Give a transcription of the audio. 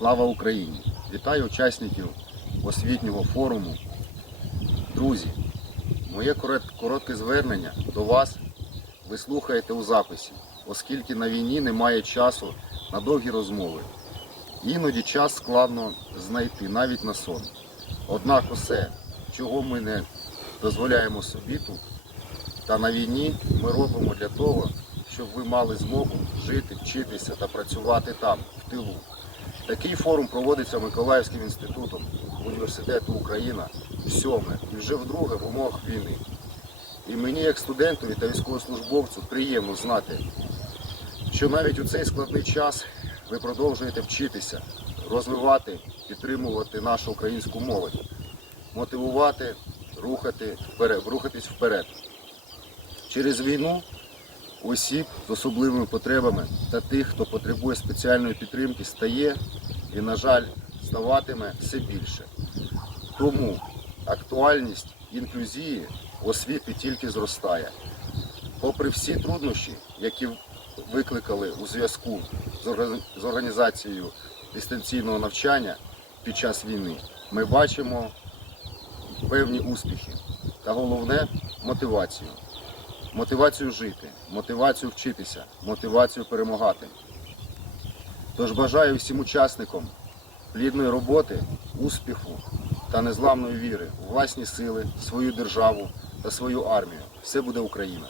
Слава Україні! Вітаю учасників освітнього форуму. Друзі, моє коротке звернення до вас ви слухаєте у записі, оскільки на війні немає часу на довгі розмови. Іноді час складно знайти навіть на сон. Однак усе, чого ми не дозволяємо собі тут та на війні, ми робимо для того, щоб ви мали змогу жити, вчитися та працювати там, в тилу. Такий форум проводиться Миколаївським інститутом університету Україна сьоме і вже вдруге в умовах війни. І мені, як студентові та військовослужбовцю, приємно знати, що навіть у цей складний час ви продовжуєте вчитися, розвивати, підтримувати нашу українську молодь, мотивувати, рухати вперед, рухатись вперед. Через війну осіб з особливими потребами та тих, хто потребує спеціальної підтримки, стає і, на жаль, ставатиме все більше. Тому актуальність інклюзії в освіті тільки зростає. Попри всі труднощі, які викликали у зв'язку з організацією дистанційного навчання під час війни, ми бачимо певні успіхи та головне мотивацію. Мотивацію жити, мотивацію вчитися, мотивацію перемагати. Тож бажаю всім учасникам плідної роботи, успіху та незламної віри у власні сили, свою державу та свою армію. Все буде Україна!